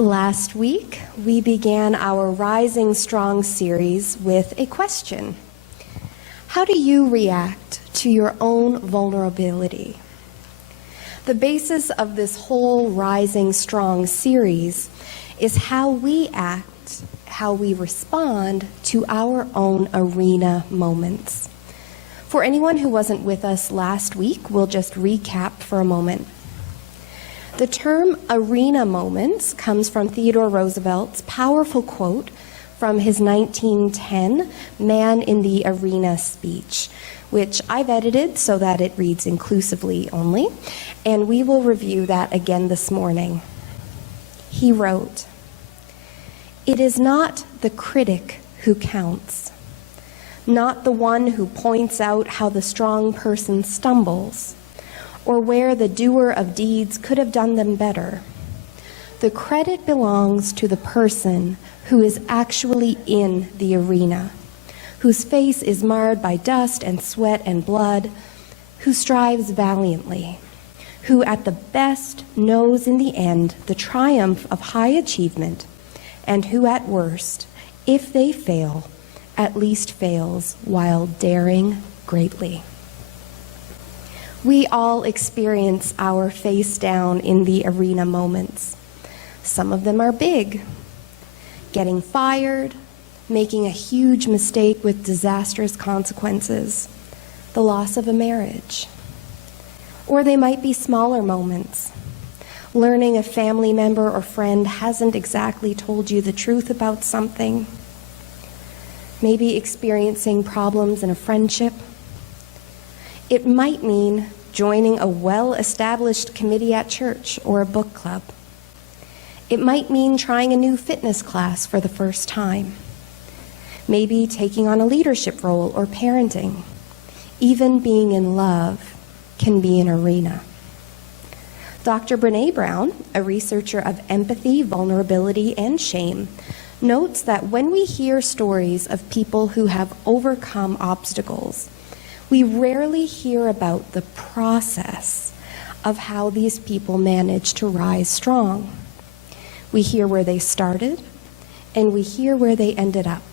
Last week, we began our Rising Strong series with a question. How do you react to your own vulnerability? The basis of this whole Rising Strong series is how we act, how we respond to our own arena moments. For anyone who wasn't with us last week, we'll just recap for a moment. The term arena moments comes from Theodore Roosevelt's powerful quote from his 1910 Man in the Arena speech, which I've edited so that it reads inclusively only, and we will review that again this morning. He wrote, "It is not the critic who counts, not the one who points out how the strong person stumbles, or where the doer of deeds could have done them better. The credit belongs to the person who is actually in the arena, whose face is marred by dust and sweat and blood, who strives valiantly, who at the best knows in the end the triumph of high achievement, and who at worst, if they fail, at least fails while daring greatly." We all experience our face down in the arena moments. Some of them are big. Getting fired, making a huge mistake with disastrous consequences, the loss of a marriage. Or they might be smaller moments. Learning a family member or friend hasn't exactly told you the truth about something. Maybe experiencing problems in a friendship. It might mean joining a well-established committee at church or a book club. It might mean trying a new fitness class for the first time. Maybe taking on a leadership role or parenting. Even being in love can be an arena. Dr. Brené Brown, a researcher of empathy, vulnerability, and shame, notes that when we hear stories of people who have overcome obstacles, we rarely hear about the process of how these people manage to rise strong. We hear where they started, and we hear where they ended up.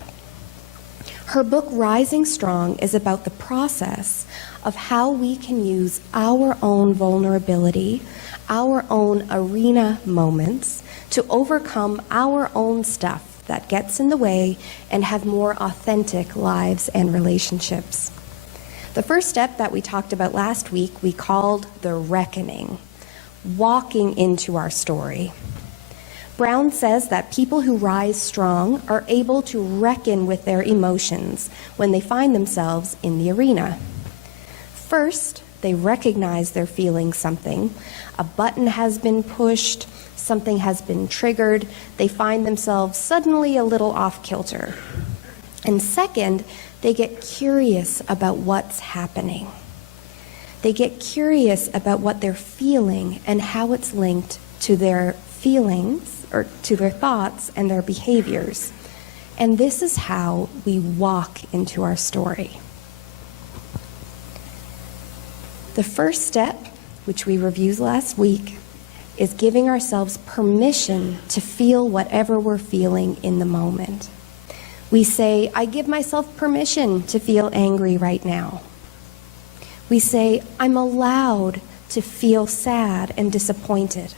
Her book, Rising Strong, is about the process of how we can use our own vulnerability, our own arena moments, to overcome our own stuff that gets in the way and have more authentic lives and relationships. The first step that we talked about last week, we called the reckoning, walking into our story. Brown says that people who rise strong are able to reckon with their emotions when they find themselves in the arena. First, they recognize they're feeling something. A button has been pushed, something has been triggered. They find themselves suddenly a little off kilter. And second, they get curious about what's happening. They get curious about what they're feeling and how it's linked to their feelings or to their thoughts and their behaviors. And this is how we walk into our story. The first step, which we reviewed last week, is giving ourselves permission to feel whatever we're feeling in the moment. We say, I give myself permission to feel angry right now. We say, I'm allowed to feel sad and disappointed.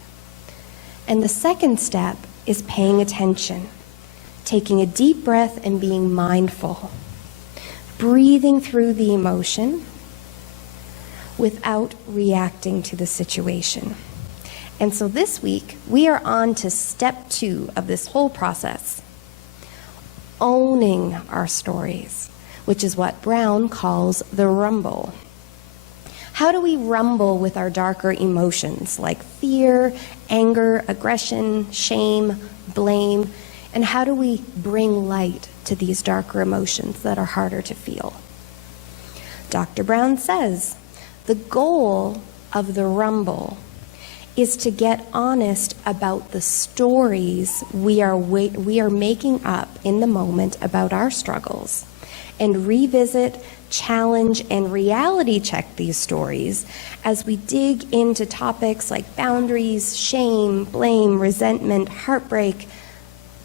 And the second step is paying attention, taking a deep breath and being mindful, breathing through the emotion without reacting to the situation. And so this week, we are on to step 2 of this whole process. Owning our stories, which is what Brown calls the rumble. How do we rumble with our darker emotions like fear, anger, aggression, shame, blame, and how do we bring light to these darker emotions that are harder to feel? Dr. Brown says, the goal of the rumble is to get honest about the stories we are making up in the moment about our struggles, and revisit, challenge, and reality check these stories as we dig into topics like boundaries, shame, blame, resentment, heartbreak,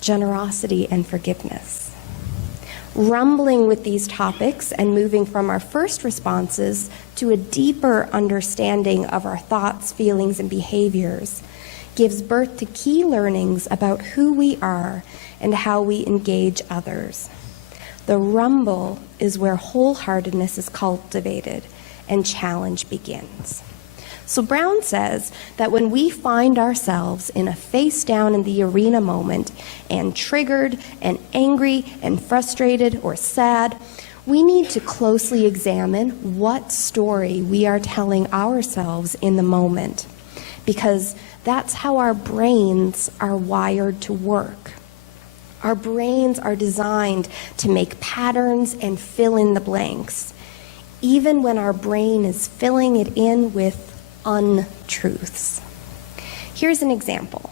generosity, and forgiveness. Rumbling with these topics and moving from our first responses to a deeper understanding of our thoughts, feelings, and behaviors gives birth to key learnings about who we are and how we engage others. The rumble is where wholeheartedness is cultivated and challenge begins. So Brown says that when we find ourselves in a face down in the arena moment and triggered and angry and frustrated or sad, we need to closely examine what story we are telling ourselves in the moment, because that's how our brains are wired to work. Our brains are designed to make patterns and fill in the blanks, even when our brain is filling it in with untruths. Here's an example.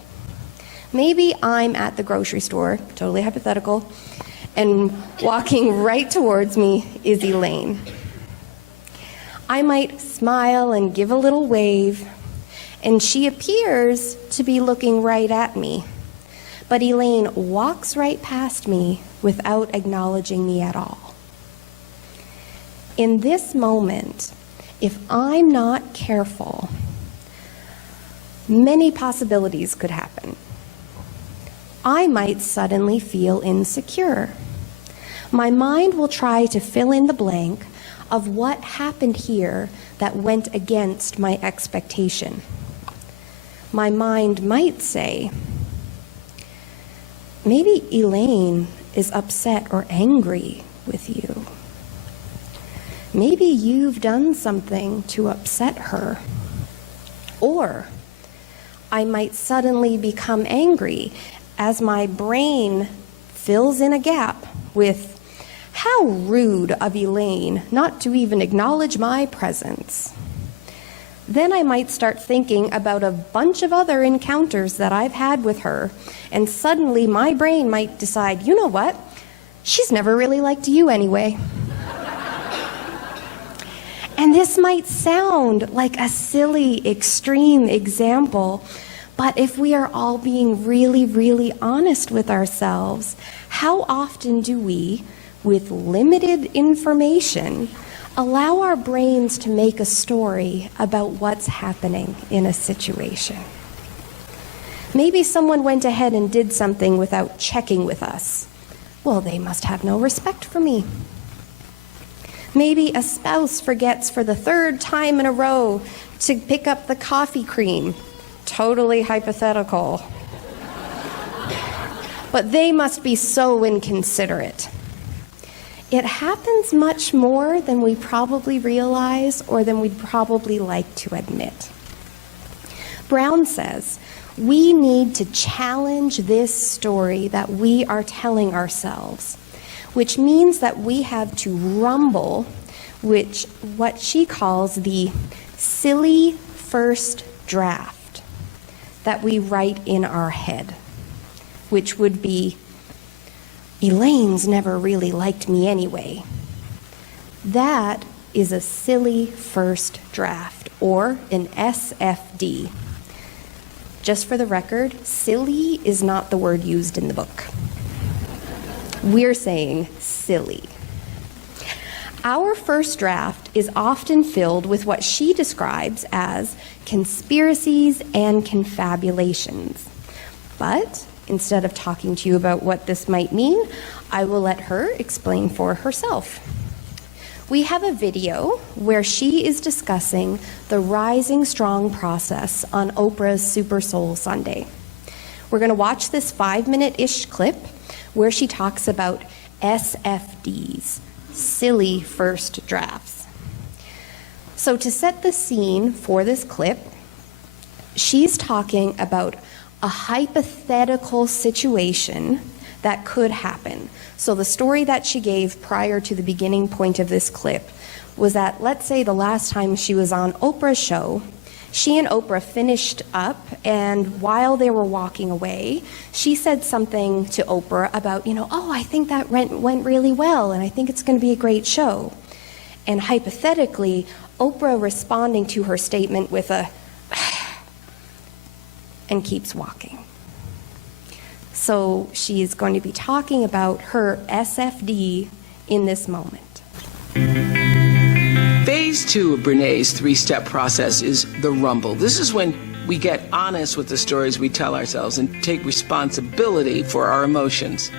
Maybe I'm at the grocery store, totally hypothetical, and walking right towards me is Elaine. I might smile and give a little wave, and she appears to be looking right at me. But Elaine walks right past me without acknowledging me at all. In this moment, if I'm not careful, many possibilities could happen. I might suddenly feel insecure. My mind will try to fill in the blank of what happened here that went against my expectation. My mind might say, maybe Elaine is upset or angry with you. Maybe you've done something to upset her. Or I might suddenly become angry as my brain fills in a gap with, how rude of Elaine not to even acknowledge my presence. Then I might start thinking about a bunch of other encounters that I've had with her, and suddenly my brain might decide, you know what? She's never really liked you anyway. And this might sound like a silly, extreme example, but if we are all being really, really honest with ourselves, how often do we, with limited information, allow our brains to make a story about what's happening in a situation? Maybe someone went ahead and did something without checking with us. Well, they must have no respect for me. Maybe a spouse forgets for the third time in a row to pick up the coffee cream. Totally hypothetical. But they must be so inconsiderate. It happens much more than we probably realize or than we'd probably like to admit. Brown says, we need to challenge this story that we are telling ourselves, which means that we have to rumble, what she calls the silly first draft that we write in our head, which would be, Elaine's never really liked me anyway. That is a silly first draft, or an SFD. Just for the record, silly is not the word used in the book. We're saying silly. Our first draft is often filled with what she describes as conspiracies and confabulations. But instead of talking to you about what this might mean, I will let her explain for herself. We have a video where she is discussing the Rising Strong process on Oprah's Super Soul Sunday. We're going to watch this 5-minute-ish clip where she talks about SFDs, silly first drafts. So to set the scene for this clip, she's talking about a hypothetical situation that could happen. So the story that she gave prior to the beginning point of this clip was that, let's say the last time she was on Oprah's show, She and Oprah finished up, and while they were walking away, she said something to Oprah about, oh, I think that went really well, and I think it's going to be a great show. And hypothetically, Oprah responding to her statement with a and keeps walking. So she is going to be talking about her SFD in this moment. Phase 2 of Brené's 3-step process is the rumble. This is when we get honest with the stories we tell ourselves and take responsibility for our emotions.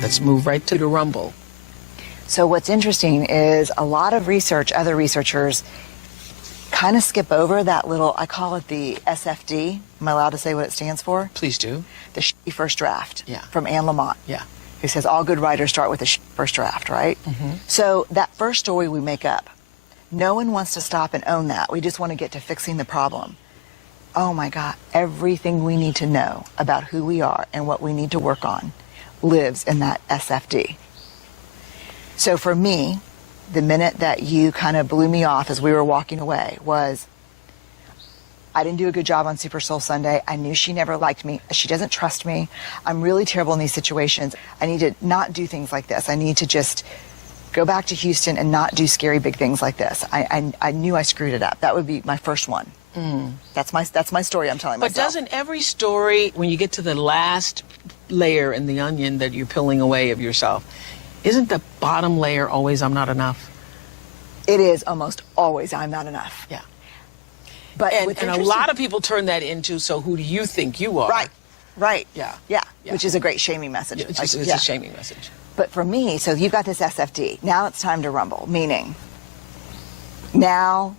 Let's move right to the rumble. So what's interesting is a lot of research, other researchers, kind of skip over that little, I call it the SFD. Am I allowed to say what it stands for? Please do. The shitty first draft. Yeah. From Anne Lamott. Yeah. Who says all good writers start with a shitty first draft, right? Mm-hmm. So that first story we make up, no one wants to stop and own that. We just want to get to fixing the problem. Oh my God, everything we need to know about who we are and what we need to work on lives in that SFD. So for me, the minute that you kind of blew me off as we were walking away was, I didn't do a good job on Super Soul Sunday. I knew she never liked me. She doesn't trust me. I'm really terrible in these situations. I need to not do things like this. I need to just go back to Houston and not do scary big things like this. I knew I screwed it up. That would be my first one. That's my story I'm telling myself. But doesn't every story, when you get to the last layer in the onion that you're peeling away of yourself, isn't the bottom layer always I'm not enough? It is almost always I'm not enough. Yeah. But and a lot of people turn that into, so who do you think you are? Right. Yeah. Which is a great shaming message. It's a shaming message. But for me, so you've got this SFD. Now it's time to rumble, meaning now,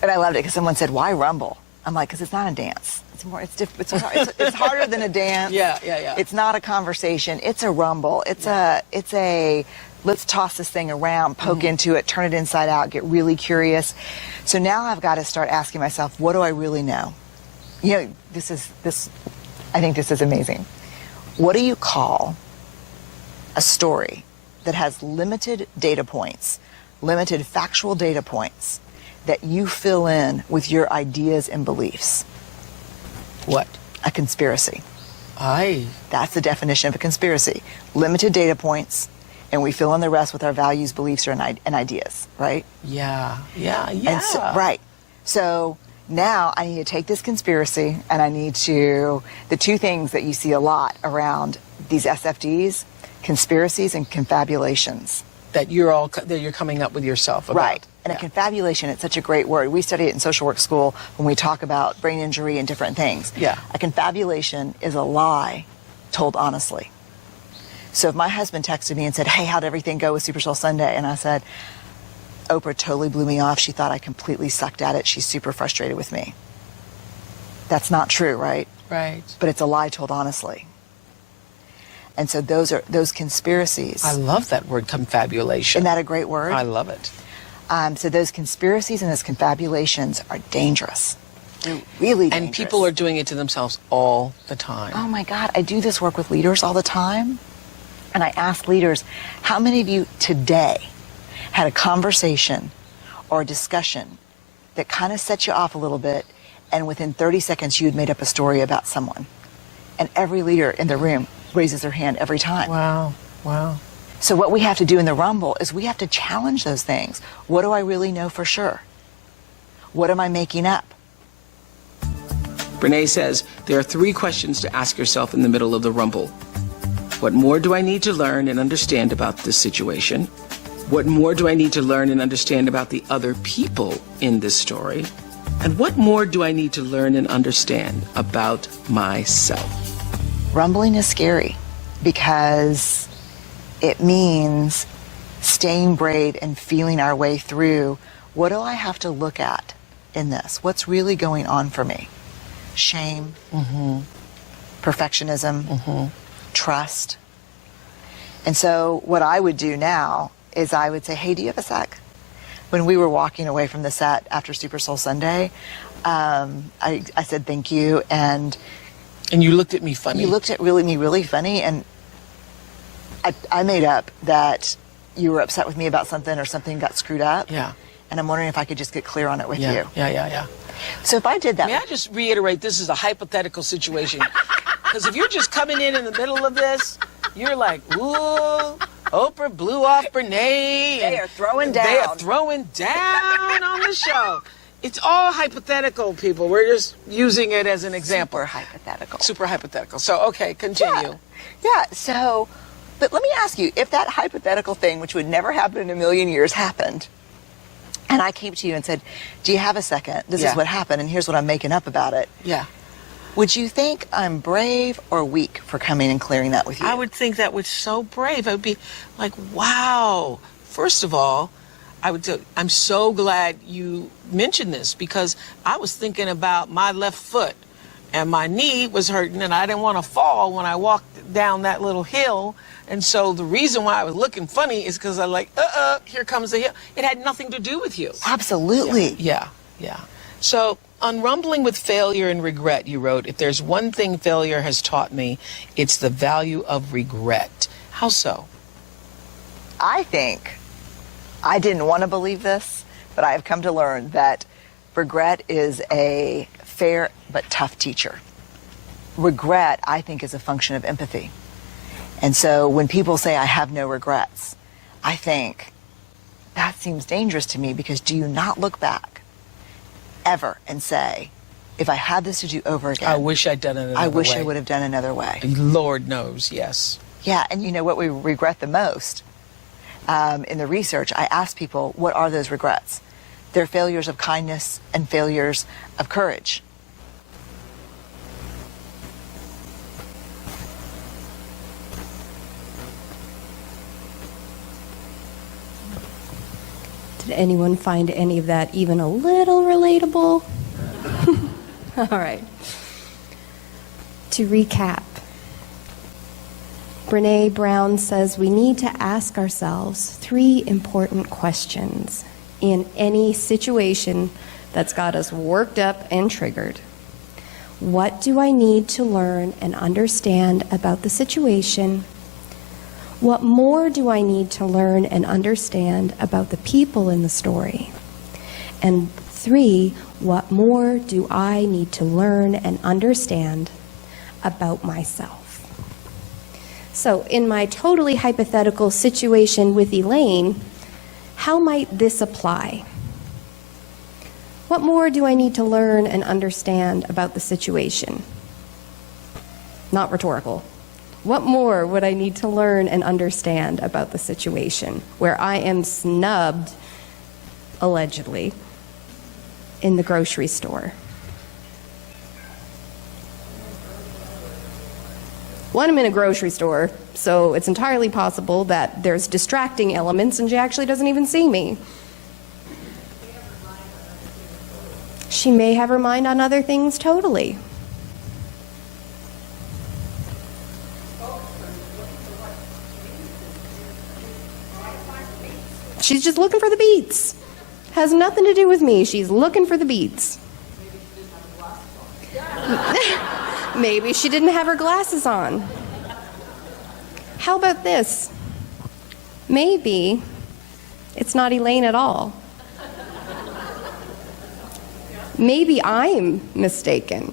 and I loved it because someone said, why rumble? I'm like, because it's not a dance. It's harder than a dance. Yeah. It's not a conversation. It's a rumble. It's a let's toss this thing around, poke into it, turn it inside out, get really curious. So now I've got to start asking myself, what do I really know? I think this is amazing. What do you call a story that has limited data points, limited factual data points that you fill in with your ideas and beliefs? What? A conspiracy. Aye. That's the definition of a conspiracy. Limited data points, and we fill in the rest with our values, beliefs, and ideas, right? Yeah. And so, right. So now I need to take this conspiracy, and I need to, the two things that you see a lot around these SFDs, conspiracies and confabulations. That you're coming up with yourself about. Right. And a confabulation, it's such a great word. We study it in social work school when we talk about brain injury and different things. Yeah. A confabulation is a lie told honestly. So if my husband texted me and said, hey, how'd everything go with Super Soul Sunday? And I said, Oprah totally blew me off. She thought I completely sucked at it. She's super frustrated with me. That's not true, right? Right. But it's a lie told honestly. And so those conspiracies. I love that word, confabulation. Isn't that a great word? I love it. So those conspiracies and those confabulations are dangerous. They're really dangerous. And people are doing it to themselves all the time. Oh my God, I do this work with leaders all the time. And I ask leaders, how many of you today had a conversation or a discussion that kind of set you off a little bit, and within 30 seconds you had made up a story about someone? And every leader in the room raises their hand every time. Wow. So what we have to do in the rumble is we have to challenge those things. What do I really know for sure? What am I making up? Brené says there are 3 questions to ask yourself in the middle of the rumble. What more do I need to learn and understand about this situation? What more do I need to learn and understand about the other people in this story? And what more do I need to learn and understand about myself? Rumbling is scary because it means staying brave and feeling our way through. What do I have to look at in this? What's really going on for me? Shame, perfectionism, trust. And so what I would do now is I would say, hey, do you have a sec? When we were walking away from the set after Super Soul Sunday, I said thank you, and you looked at me funny. You looked at me really funny, and I made up that you were upset with me about something or something got screwed up. Yeah. and I'm wondering if I could just get clear on it with Yeah, you. yeah. So if I did that, May I just reiterate, this is a hypothetical situation. Because if you're just coming in the middle of this, you're like, ooh, Oprah blew off Brene. They are throwing down. They are throwing down on the show. It's all hypothetical, people. We're just using it as an example. super hypothetical. Super hypothetical. So, okay, continue. Yeah, so, but let me ask you, if that hypothetical thing, which would never happen in a million years, happened, and I came to you and said, do you have a second? This Yeah. is what happened, and here's what I'm making up about it. Yeah. Would you think I'm brave or weak for coming and clearing that with you? I would think that was so brave. I would be like, wow. First of all, I'm so glad you mentioned this, because I was thinking about my left foot and my knee was hurting and I didn't want to fall when I walked down that little hill. And so the reason why I was looking funny is because I'm like, here comes the hill. It had nothing to do with you. Absolutely. Yeah. So on Rumbling with Failure and Regret, you wrote, if there's one thing failure has taught me, it's the value of regret. How so? I think, I didn't want to believe this, but I have come to learn that regret is a fair but tough teacher. Regret, I think, is a function of empathy. And so when people say, I have no regrets, I think that seems dangerous to me, because do you not look back ever and say, if I had this to do over again, I wish I'd done it another way. I wish I would have done another way. Lord knows, yes. Yeah, and you know what we regret the most? In the research, I asked people, what are those regrets? They're failures of kindness and failures of courage. Did anyone find any of that even a little relatable? All right. To recap, Brene Brown says we need to ask ourselves 3 important questions in any situation that's got us worked up and triggered. What do I need to learn and understand about the situation? What more do I need to learn and understand about the people in the story? And 3, what more do I need to learn and understand about myself? So in my totally hypothetical situation with Elaine, how might this apply? What more do I need to learn and understand about the situation? Not rhetorical. What more would I need to learn and understand about the situation where I am snubbed, allegedly, in the grocery store? One, I'm in a grocery store, so it's entirely possible that there's distracting elements and she actually doesn't even see me. She may have her mind on other things, totally. She's just looking for the beats. Has nothing to do with me. She's looking for the beats. Maybe she didn't have her glasses on. How about this? Maybe it's not Elaine at all. Maybe I'm mistaken.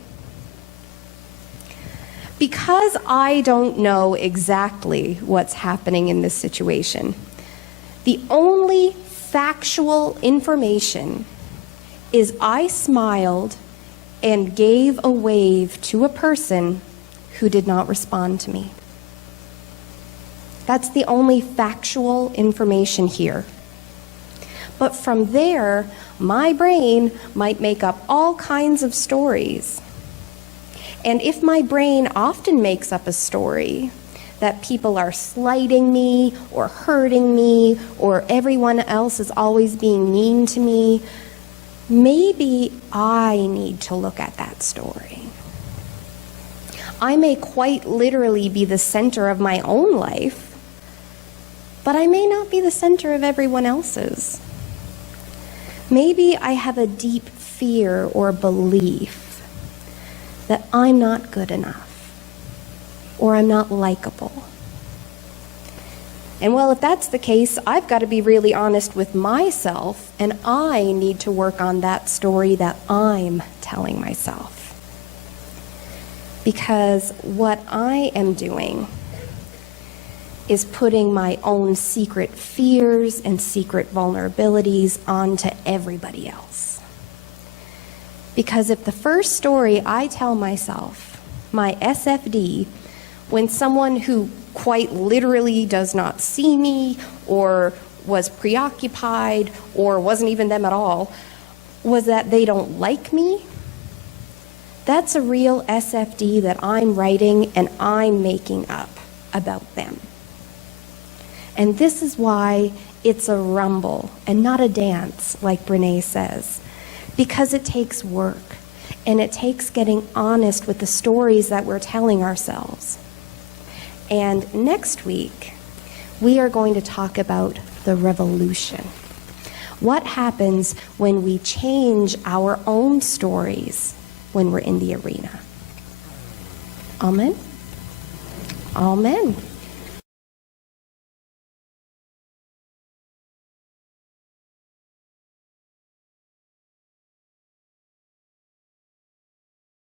Because I don't know exactly what's happening in this situation, the only factual information is I smiled and gave a wave to a person who did not respond to me. That's the only factual information here. But from there, my brain might make up all kinds of stories. And if my brain often makes up a story that people are slighting me or hurting me or everyone else is always being mean to me, maybe I need to look at that story. I may quite literally be the center of my own life, but I may not be the center of everyone else's. Maybe I have a deep fear or belief that I'm not good enough or I'm not likable. And well, if that's the case, I've got to be really honest with myself, and I need to work on that story that I'm telling myself. Because what I am doing is putting my own secret fears and secret vulnerabilities onto everybody else. Because if the first story I tell myself, my SFD, when someone who quite literally does not see me or was preoccupied or wasn't even them at all, was that they don't like me, that's a real SFD that I'm writing and I'm making up about them. And this is why it's a rumble and not a dance, like Brene says, because it takes work and it takes getting honest with the stories that we're telling ourselves. And next week, we are going to talk about the revolution. What happens when we change our own stories when we're in the arena? Amen? Amen.